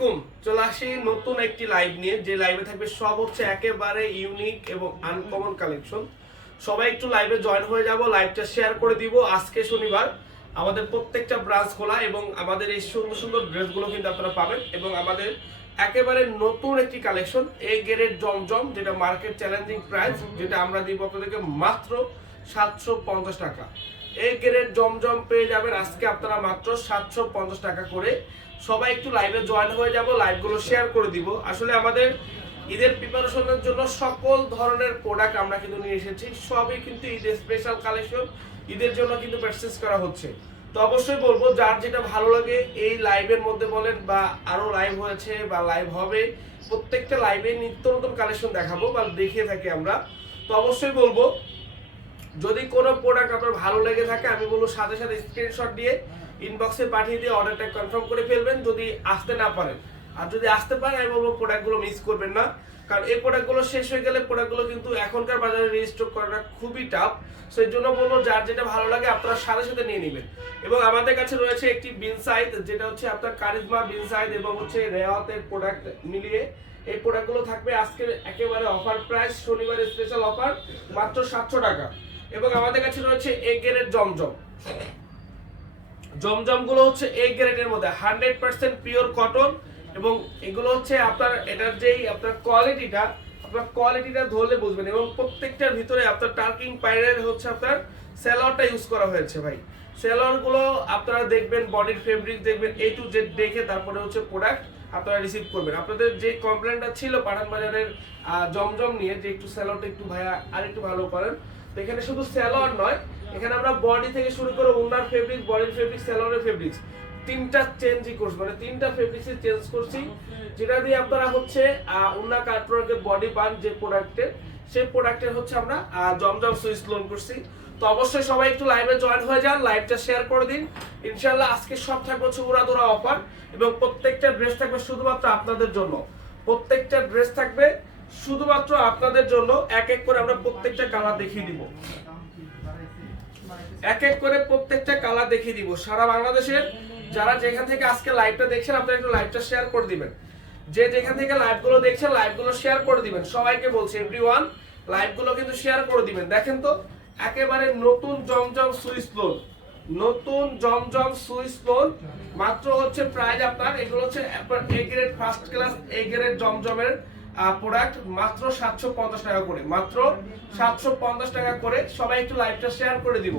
আলাইকুম। চলে আসি নতুন একটি লাইভ নিয়ে। যে লাইভে থাকবে সব হচ্ছে একেবারে ইউনিক এবং আনকমন কালেকশন সবাই একটু লাইভে জয়েন হয়ে যাব লাইভটা শেয়ার করে দিব আজকে শনিবার। আমাদের প্রত্যেকটা ব্রাঞ্চ খোলা এবং আমাদের এই সুন্দর সুন্দর ড্রেসগুলো কিন্তু আপনারা পাবেন এবং আমাদের একেবারে নতুন একটি কালেকশন এই গেরের জমজম, যেটা মার্কেট চ্যালেঞ্জিং প্রাইস যেটা আমরা দিব আপনাদেরকে মাত্র সাতশো পঞ্চাশ টাকা। এই গ্রেড জমজম পেয়ে যাবেন আজকে আপনারা মাত্র সাতশো পঞ্চাশ টাকা করে। সবাই একটু লাইভে জয়েন হয়ে যাব লাইভগুলো শেয়ার করে দিব। আসলে আমাদের ঈদের প্রিপারেশনের জন্য সকল ধরনের প্রোডাক্ট আমরা কিন্তু নিয়ে এসেছি। সবই কিন্তু ঈদের স্পেশাল কালেকশন ঈদের জন্য কিন্তু পারচেস করা হচ্ছে। তো অবশ্যই বলব, যার যেটা ভালো লাগে, এই লাইভের মধ্যে বলেন বা আরও লাইভ হয়েছে বা লাইভ হবে, প্রত্যেকটা লাইভে নিত্য নতুন কালেকশন দেখাবো বা দেখিয়ে থাকি আমরা। তো অবশ্যই বলব, যদি কোনো প্রোডাক্ট আপনার ভালো লেগে থাকে, আমি বলব সাথে সাথে স্ক্রিনশট দিয়ে ইনবক্সে পাঠিয়ে দিয়ে অর্ডারটা কনফার্ম করে ফেলবেন যদি আসতে না পারেন। আর যদি আসতে পারেন, আমি বলব প্রোডাক্টগুলো মিস করবেন না। কারণ এই প্রোডাক্টগুলো শেষ হয়ে গেলে প্রোডাক্টগুলো কিন্তু এখনকার বাজারে রেজিস্ট্রোক করাটা খুবই টাফ সেই জন্য বলব যার যেটা ভালো লাগে আপনারা সাথে সাথে নিয়ে নেবেন। এবং আমাদের কাছে রয়েছে একটি বিনসাইড যেটা হচ্ছে আপনার কারিজমা বিনসাইড এবং হচ্ছে রেওয়াতের প্রোডাক্ট মিলিয়ে। এই প্রোডাক্টগুলো থাকবে আজকে একেবারে অফার প্রাইস শনিবারের স্পেশাল অফার মাত্র সাতশো টাকা। এবং আমাদের কাছে রয়েছে এ গ্রেড জমজম। জমজমগুলো হচ্ছে এ গ্রেডের মধ্যে হান্ড্রেড পার্সেন্ট পিওর কটন এবং এগুলো হচ্ছে আপনার এটার যেই আপনার কোয়ালিটিটা আপনার কোয়ালিটিটা ধরলে বুঝবেন এবং প্রত্যেকটার ভিতরে আপনার টার্কিং পাইরের হচ্ছে আপনার সেলরটা ইউজ করা হয়েছে ভাই। সেলরগুলো আপনারা দেখবেন বডির ফেব্রিক দেখবেন এ টু জেড দেখে তারপরে হচ্ছে প্রোডাক্ট আপনারা রিসিভ করবেন। আপনাদের যে কমপ্লেনটা ছিল পাঠান বাজারের জমজম নিয়ে যে একটু সেলরটা একটু ভাইয়া আর একটু ভালো করেন, তো এখানে শুধু সেলর নয় এখানে আমরা বডি থেকে শুরু করে ওনার ফেব্রিক বডির ফেব্রিক সেলরের ফেব্রিক্স তিনটা চেঞ্জই করছি মানে তিনটা ফেব্রিক্সে চেঞ্জ করছি, যেটা দিয়ে আপনারা হচ্ছে উন্না কার্টওয়ার্কের বডি পান যে প্রোডাক্টের সেই প্রোডাক্টের হচ্ছে আমরা জমজম সুইচ লোন করছি। তো অবশ্যই সবাই একটু লাইভে জয়েন হয়ে যান লাইভটা শেয়ার করে দিন। ইনশাল্লাহ আজকে সব থাকবে হচ্ছে উড়াদুরা অফার এবং প্রত্যেকটা ড্রেস থাকবে শুধুমাত্র আপনাদের জন্য। প্রত্যেকটা ড্রেস থাকবে শুধুমাত্র আপনাদের জন্য, এক এক করে আমরা প্রত্যেকটা কালার দেখিয়ে দিব। এক এক করে প্রত্যেকটা কালার দেখিয়ে দিব। সারা বাংলাদেশের যারা যেখান থেকে আজকে লাইভটা দেখছেন, আপনারা একটু লাইভটা শেয়ার করে দিবেন। যে যেখান থেকে লাইভগুলো দেখছেন লাইভগুলো শেয়ার করে দিবেন। সবাইকে বলছি এভরিওয়ান লাইভগুলো কিন্তু শেয়ার করে দিবেন। দেখেন তো, একেবারে নতুন জমজম সুইচ লোন নতুন জমজম সুইচ লোন মাত্র হচ্ছে প্রাইস আপনার, এগুলো হচ্ছে A grade first class A grade জমজমের প্রোডাক্ট মাত্র সাতশো পঞ্চাশ টাকা করে। মাত্র সাতশো পঞ্চাশ টাকা করে সবাই একটু লাইভটা শেয়ার করে দিব।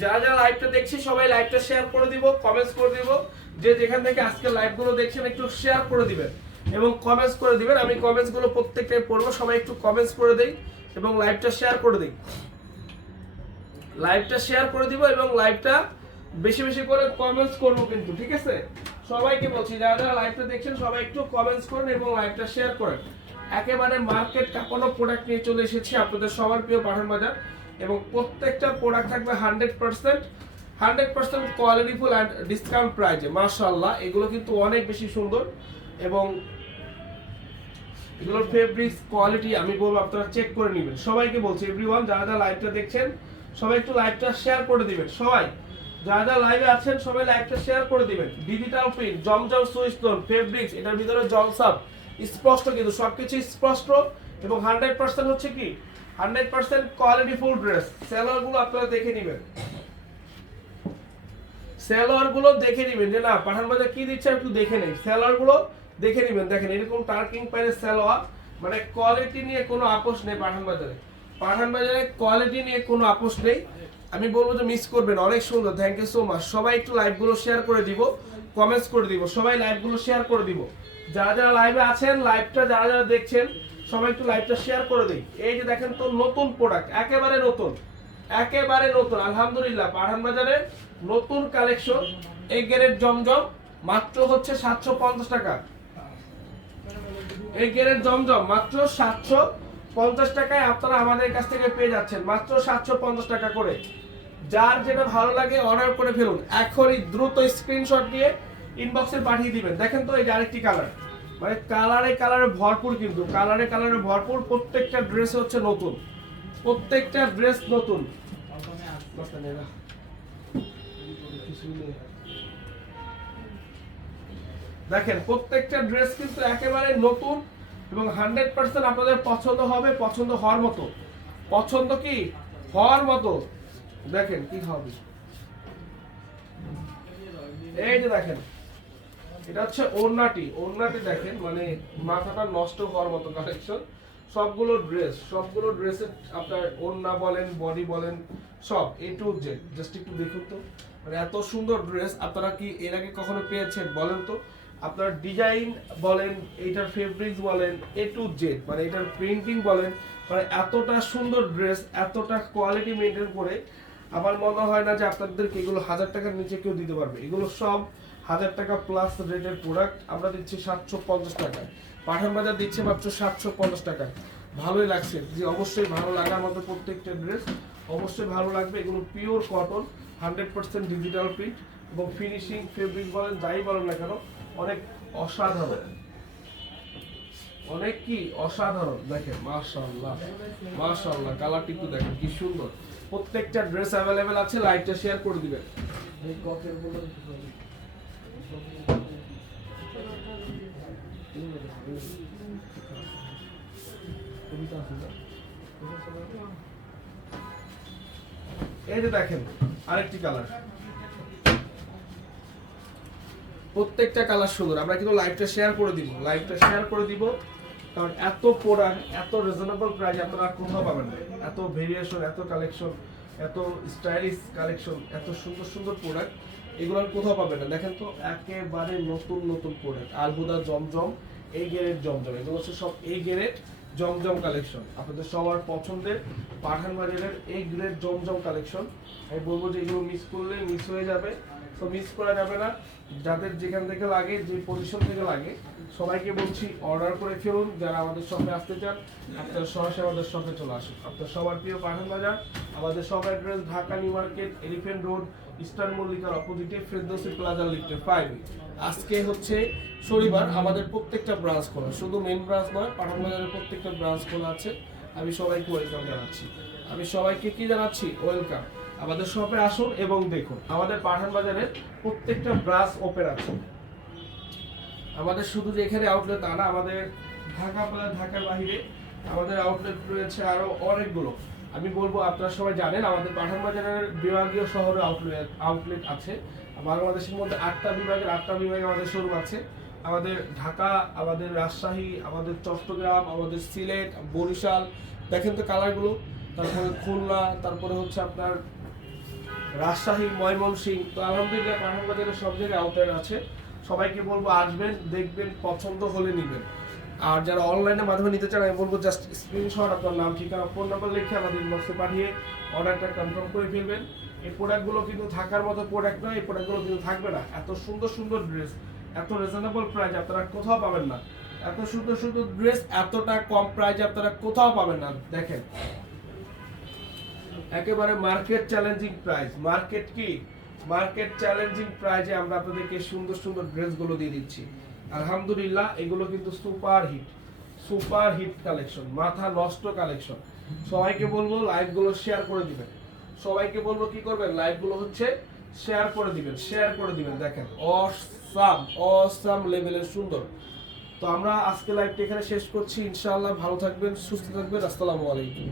যারা যারা লাইভটা দেখছি, সবাই লাইভটা শেয়ার করে দিব কমেন্টস করে দিব। যে যেখান থেকে আজকে লাইভগুলো দেখছেন, একটু শেয়ার করে দিবেন এবং কমেন্টস করে দিবেন। আমি কমেন্টসগুলো প্রত্যেকটাই পড়ব, সবাই একটু কমেন্টস করে দেই এবং লাইভটা শেয়ার করে দিই। লাইভটা শেয়ার করে দিব এবং লাইভটা বেশি বেশি করে কমেন্টস করব কিন্তু, ঠিক আছে? সবাইকে বলছি, যারা যারা লাইভটা দেখছেন, সবাই একটু কমেন্টস করুন এবং লাইভটা শেয়ার করেন। একেবারে মার্কেট কাঁপানো প্রোডাক্ট নিয়ে চলে এসেছি আপনাদের সবার প্রিয় পাঠান বাজার এবং প্রত্যেকটা প্রোডাক্ট থাকবে hundred percent hundred percent qualityful and discount প্রাইজে মার্শাল্লাহ এগুলো কিন্তু অনেক বেশি সুন্দর এবং এগুলোর ফেব্রিক্স কোয়ালিটি আমি বলব আপনারা চেক করে নেবেন। সবাইকে বলছি এভরিওয়ান যারা যারা লাইভটা দেখছেন, সবাই একটু লাইভটা শেয়ার করে দিবেন। সবাই, যারা যারা লাইভে আছেন, সবাই লাইভটা শেয়ার করে দিবেন। ডিজিটাল প্রিন্ট জমজম সুইচ সুইস্টোন ফেব্রিক্স এটার ভিতরে জমসাপ স্পষ্ট কিন্তু সবকিছু স্পষ্ট এবং হান্ড্রেড পার্সেন্ট হচ্ছে কি? Hundred percent quality full dress. সেলারগুলো আপনারা দেখে নেবেন। সেলারগুলো দেখে নেবেন যে না, পাঠান বাজার কি দিচ্ছে একটু দেখে নেই। সেলারগুলো দেখে নেবেন। দেখেন, এরকম টার্কিং পাইনের সেলোয়ার মানে কোয়ালিটি নিয়ে কোনো আপোষ নেই পাঠান বাজারে। পাঠান বাজারে কোয়ালিটি নিয়ে কোনো আপোষ নেই। আমি বলব যে মিস করবেন, অনেক সুন্দর। থ্যাংক ইউ সো মাচ সবাই একটু লাইভগুলো শেয়ার করে দিব কমেন্টস করে দিব, সবাই লাইভগুলো শেয়ার করে দিব। যারা যারা লাইভে আছেন লাইভটা যারা যারা দেখছেন সবাই একটু লাইভটা শেয়ার করে দিই। এই যে দেখেন তো নতুন প্রোডাক্ট একেবারে নতুন একেবারে নতুন, আলহামদুলিল্লাহ পাঠান বাজারে নতুন কালেকশন এই গ্রেড জমজম, মাত্র হচ্ছে সাতশো পঞ্চাশ টাকা। এই গ্রেড জমজম, মাত্র সাতশো পঞ্চাশ টাকায় আপনারা আমাদের কাছ থেকে পেয়ে যাচ্ছেন, মাত্র সাতশো পঞ্চাশ টাকা করে। যার যেটা ভালো লাগে অর্ডার করে ফেলুন। এখনই দ্রুত স্ক্রিনশট দিয়ে ইনবক্সে পাঠিয়ে দিবেন। দেখেন তো এই যে আরেকটি কালার মানে কালারে কালারে ভরপুর কিন্তু, কালারে কালারে ভরপুর, প্রত্যেকটা ড্রেস হচ্ছে নতুন। প্রত্যেকটা ড্রেস নতুন। দেখেন, প্রত্যেকটা ড্রেস কিন্তু একেবারে নতুন এবং হান্ড্রেড পার্সেন্ট আপনাদের পছন্দ হবে, পছন্দ হওয়ার মতো। পছন্দ কি? হওয়ার মতো। দেখেন কি হবে। এই যে দেখেন এটা হচ্ছে ওড়নাটি। ওড়নাটি দেখেন মানে মাথাটা নষ্ট হওয়ার মতো কালেকশন সবগুলো ড্রেস সবগুলো ড্রেসের আপনার ওড়না বলেন বডি বলেন, সব এ টু জেড জাস্ট একটু দেখুন তো। মানে এত সুন্দর ড্রেস আপনারা কি এর আগে কখনো পেয়েছেন? বলেন তো। আপনার ডিজাইন বলেন, এইটার ফেব্রিক্স বলেন এ টু জেড মানে এটার প্রিন্টিং বলেন মানে এতটা সুন্দর ড্রেস এতটা কোয়ালিটি মেনটেন করে, আমার মনে হয় না যে আপনাদেরকে এগুলো হাজার টাকার নিচে কেউ দিতে পারবে। এগুলো সব হাজার টাকা প্লাস রেটের প্রোডাক্ট আমরা দিচ্ছি সাতশো পঞ্চাশ টাকায়। পাঠান বাজার দিচ্ছে মাত্র সাতশো পঞ্চাশ টাকায়। ভালোই লাগছে। যে অবশ্যই ভালো লাগার মতো প্রত্যেকটা ড্রেস অবশ্যই ভালো লাগবে। এগুলো pure cotton hundred percent digital print এবং ফিনিশিং ফেব্রিক বলেন, যাই বলেন না কেন, অনেক অসাধারণ। অনেক কি অসাধারণ। দেখেন, মাশাআল্লাহ মাশাআল্লাহ কালারটি একটু দেখেন, কি সুন্দর। প্রত্যেকটা ড্রেস অ্যাভেলেবেল আছে লাইভটা শেয়ার করে দিবেন। এই দেখেন, আরেকটি কালার প্রত্যেকটা কালার সুন্দর। আমরা কিন্তু লাইভটা শেয়ার করে দিব। লাইভটা শেয়ার করে দিব, কারণ এত প্রোডাক্ট এত রিজনেবল প্রাইস আপনারা কোথাও পাবেন না। এত ভেরিয়েশন এত কালেকশন এত স্টাইলিশ কালেকশন এত সুন্দর সুন্দর প্রোডাক্ট এগুলো আর কোথাও পাবেন না। দেখেন তো, একেবারে নতুন নতুন প্রোডাক্ট আলহুদা জমজম এই গ্রেড জমজম। এগুলো হচ্ছে সব এই গ্রেড জমজম কালেকশন আপনাদের সবার পছন্দের পাঠান বাজারের এই গ্রেড জমজম কালেকশন আমি বলব যে এগুলো মিস করলে মিস হয়ে যাবে। তো মিস করা যাবে না। যাদের যেখান থেকে লাগে, যে পজিশন থেকে লাগে, সবাইকে বলছি অর্ডার করে ফেলুন। যারা আমাদের শপে আসতে চান, আপনারা সরাসরি আমাদের শপে চলে আসুন। আপনার সবার প্রিয় পাঠান বাজার আমাদের সব address Dhaka New Market Elephant Road Eastern মল্লিকার অপোজিটে ফেরদৌসি প্লাজা লিফটে ফাইভ আজকে হচ্ছে শনিবার আমাদের প্রত্যেকটা ব্রাঞ্চ খোলা, শুধু মেন ব্রাঞ্চ নয়, পাঠান বাজারের প্রত্যেকটা ব্রাঞ্চ খোলা আছে। আমি সবাইকে ওয়েলকাম জানাচ্ছি। আমি সবাইকে কি জানাচ্ছি? ওয়েলকাম আমাদের শপে আসুন এবং দেখুন, আমাদের পাঠান বাজারের প্রত্যেকটা ব্রাঞ্চ ওপেন আছে। আমাদের শুধু যে এখানে আউটলেট তা না, আমাদের ঢাকা ঢাকার বাইরে আমাদের আউটলেট রয়েছে আরও অনেকগুলো। আমি বলব, আপনারা সবাই জানেন, আমাদের পাঠান বাজারের বিভাগীয় শহরে আউটলেট আউটলেট আছে। বাংলাদেশের মধ্যে আটটা বিভাগের, আটটা বিভাগে আমাদের শোরুম আছে। আমাদের ঢাকা, আমাদের রাজশাহী, আমাদের চট্টগ্রাম, আমাদের সিলেট, বরিশাল, দেখেন তো কালারগুলো তারপরে খুলনা, তারপরে হচ্ছে আপনার রাজশাহী ময়মনসিংহ তো আলহামদুলিল্লাহ পাঠান বাজারের সব জায়গায় আউটলেট আছে। সবাইকে বলব, আসবেন, দেখবেন, পছন্দ হলে নেবেন। আর যারা অনলাইনের মাধ্যমে নিতে চান, আমি বলব জাস্ট স্ক্রিনশট আপনার নাম, ঠিকানা ফোন নাম্বার লিখে আমাদের ইনবক্সে পাঠিয়ে অর্ডারটা কনফার্ম করে ফেলবেন। এই প্রোডাক্টগুলো কিন্তু থাকার মতো প্রোডাক্ট নয়, এই প্রোডাক্টগুলো কিন্তু থাকবে না। এত সুন্দর সুন্দর ড্রেস এত রিজনেবল প্রাইস আপনারা কোথাও পাবেন না। এত সুন্দর সুন্দর ড্রেস এতটা কম প্রাইসে আপনারা কোথাও পাবেন না। দেখেন, একেবারে মার্কেট চ্যালেঞ্জিং প্রাইস মার্কেট কি? মার্কেট চ্যালেঞ্জিং প্রাইজে আমরা আপনাদেরকে সুন্দর সুন্দর ড্রেসগুলো দিয়ে দিচ্ছি। আলহামদুলিল্লাহ, এগুলো কিন্তু super hit super hit collection, মাথা নষ্ট কালেকশন। সবাইকে বলব লাইভগুলো শেয়ার করে দিবেন। সবাইকে বলব কি করবেন? লাইভগুলো হচ্ছে শেয়ার করে দিবেন শেয়ার করে দিবেন, দেখেন। অসাম অসাম লেভেলের সুন্দর। তো আমরা আজকে লাইভটা এখানে শেষ করছি। ইনশাআল্লাহ ভালো থাকবেন, সুস্থ থাকবেন। আসসালামু আলাইকুম।